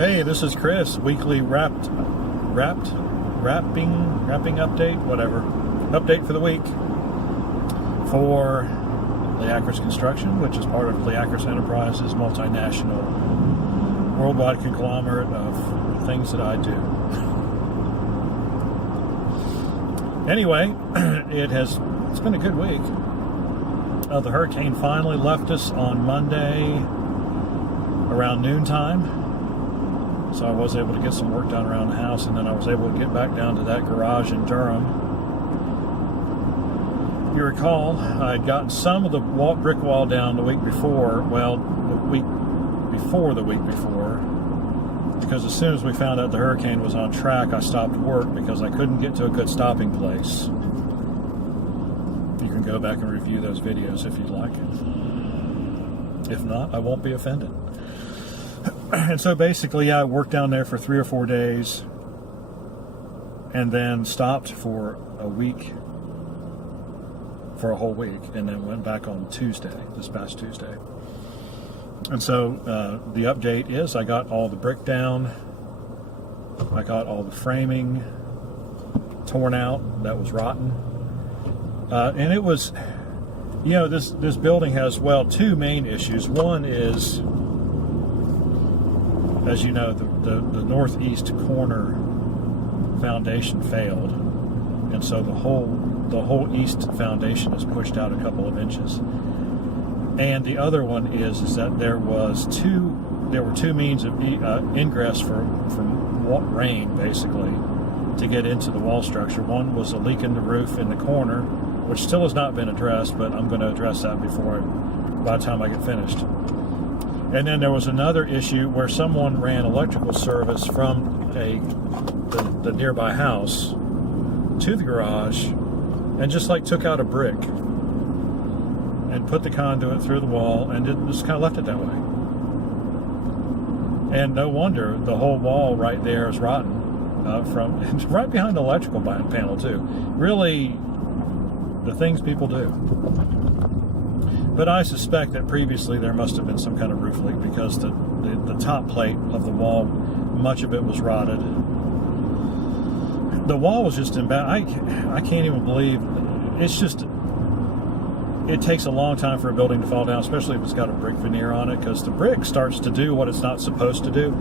Hey, this is Chris. Weekly wrapping update, whatever. Update for the week for Liacris Construction, which is part of Liacris Enterprises, multinational, worldwide conglomerate of things that I do. Anyway, it's been a good week. The hurricane finally left us on Monday around noontime. So I was able to get some work done around the house, and then I was able to get back down to that garage in Durham. If you recall, I had gotten some of the brick wall down the week before, because as soon as we found out the hurricane was on track, I stopped work because I couldn't get to a good stopping place. You can go back and review those videos if you'd like. If not, I won't be offended. And so basically, I worked down there for 3 or 4 days and then stopped for a whole week, and then went back on this past Tuesday. And so the update is I got all the brick down. I got all the framing torn out that was rotten. And it was, this building has, two main issues. One is, as you know, the northeast corner foundation failed, and so the whole east foundation is pushed out a couple of inches. And the other one is that there were two means of ingress from rain, basically, to get into the wall structure. One was a leak in the roof in the corner, which still has not been addressed, but I'm going to address that by the time I get finished. And then there was another issue where someone ran electrical service from the nearby house to the garage and just took out a brick and put the conduit through the wall and just kind of left it that way. And no wonder the whole wall right there is rotten from right behind the electrical panel too. Really, the things people do. But I suspect that previously there must have been some kind of roof leak because the top plate of the wall, much of it was rotted. The wall was just in bad. I can't even believe it takes a long time for a building to fall down, especially if it's got a brick veneer on it, because the brick starts to do what it's not supposed to do.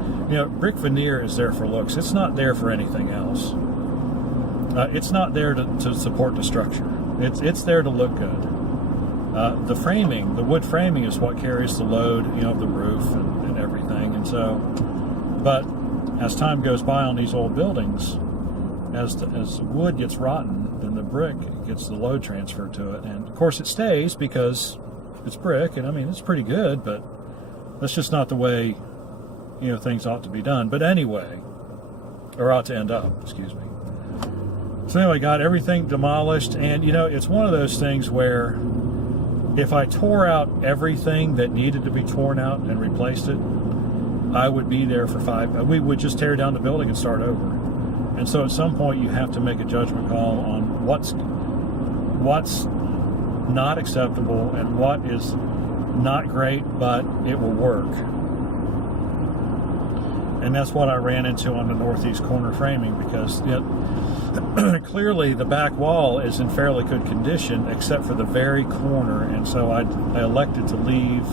Brick veneer is there for looks. It's not there for anything else. It's not there to support the structure. It's there to look good. The wood framing is what carries the load, of the roof and everything. And so, but as time goes by on these old buildings, as the wood gets rotten, then the brick gets the load transferred to it. And of course it stays because it's brick, and it's pretty good, but that's just not the way, things ought to be done. But anyway, or ought to end up, excuse me. So anyway, got everything demolished, and it's one of those things where if I tore out everything that needed to be torn out and replaced it, I would be there for we would just tear down the building and start over. And so at some point you have to make a judgment call on what's not acceptable and what is not great, but it will work. And that's what I ran into on the northeast corner framing, because clearly the back wall is in fairly good condition except for the very corner, and so I elected to leave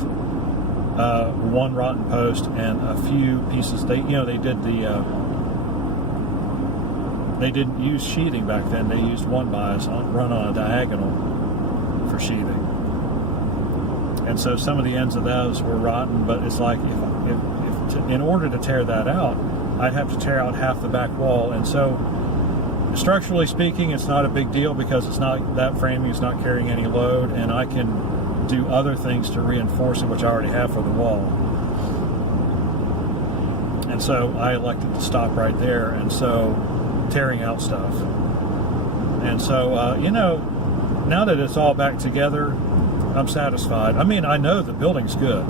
one rotten post and a few pieces. They didn't use sheathing back then. They used one-bys run on a diagonal for sheathing, and so some of the ends of those were rotten. But it's like in order to tear that out, I'd have to tear out half the back wall, and so structurally speaking, it's not a big deal because that framing is not carrying any load, and I can do other things to reinforce it, which I already have for the wall. And so I elected to stop right there, and so tearing out stuff. And so, now that it's all back together, I'm satisfied. I know the building's good.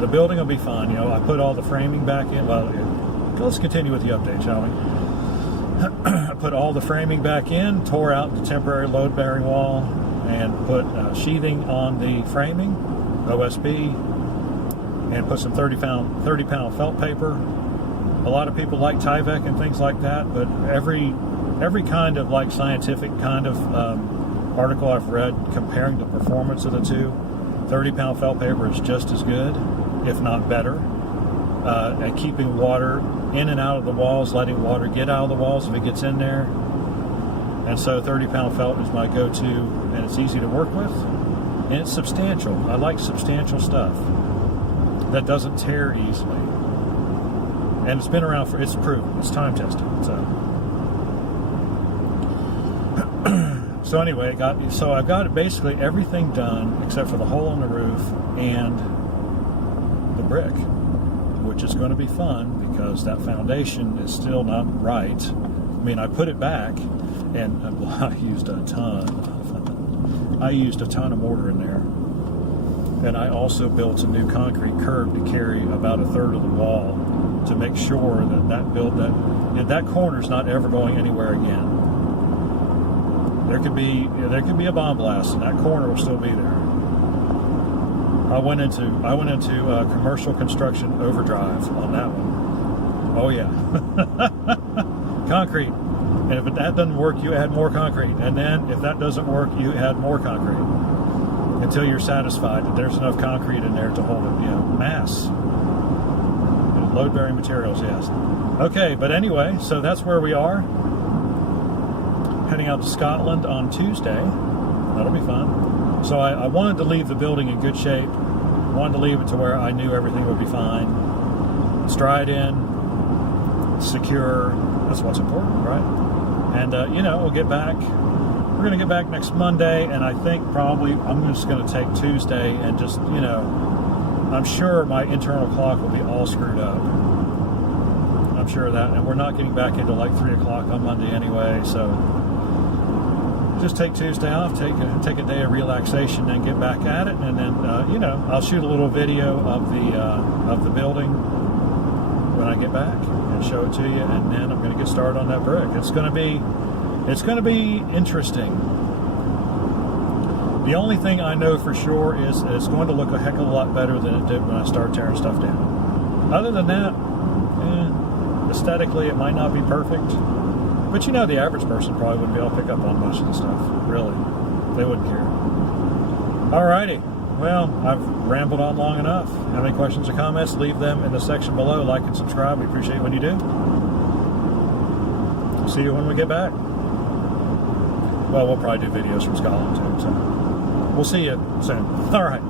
The building will be fine. I put all the framing back in. Well, let's continue with the update, shall we? I put all the framing back in, tore out the temporary load-bearing wall, and put sheathing on the framing, OSB, and put some 30-pound felt paper A lot of people like Tyvek and things like that, but every kind of like scientific kind of article I've read comparing the performance of the two, 30-pound felt paper is just as good, if not better, at keeping water in and out of the walls, letting water get out of the walls if it gets in there. And so 30-pound felt is my go-to, and it's easy to work with, and it's substantial. I like substantial stuff that doesn't tear easily. And it's been around it's proven, it's time tested. So anyway, I've got basically everything done except for the hole in the roof and the brick, which is going to be fun because that foundation is still not right. I mean, I put it back, and I used a ton of mortar in there, and I also built a new concrete curb to carry about a third of the wall to make sure that corner's not ever going anywhere again. There could be a bomb blast, and that corner will still be there. I went into commercial construction overdrive on that one. Oh yeah, concrete. And if that doesn't work, you add more concrete. And then if that doesn't work, you add more concrete until you're satisfied that there's enough concrete in there to hold it. Mass. Load-bearing materials, yes. Okay, but anyway, so that's where we are. Heading out to Scotland on Tuesday. That'll be fun. So I wanted to leave the building in good shape. I wanted to leave it to where I knew everything would be fine. Stride in, secure. That's what's important, right? And, we'll get back. We're going to get back next Monday, and I think probably I'm just going to take Tuesday and just, I'm sure my internal clock will be all screwed up. I'm sure of that. And we're not getting back into like 3 o'clock on Monday anyway, so just take Tuesday off, take a day of relaxation, and get back at it. And then, I'll shoot a little video of the building when I get back and show it to you. And then I'm going to get started on that brick. It's going to be interesting. The only thing I know for sure is it's going to look a heck of a lot better than it did when I started tearing stuff down. Other than that, aesthetically it might not be perfect. But the average person probably wouldn't be able to pick up on most of the stuff. Really. They wouldn't care. Alrighty. Well, I've rambled on long enough. Have any questions or comments? Leave them in the section below. Like and subscribe. We appreciate it when you do. See you when we get back. Well, we'll probably do videos from Scotland too, so we'll see you soon. All right.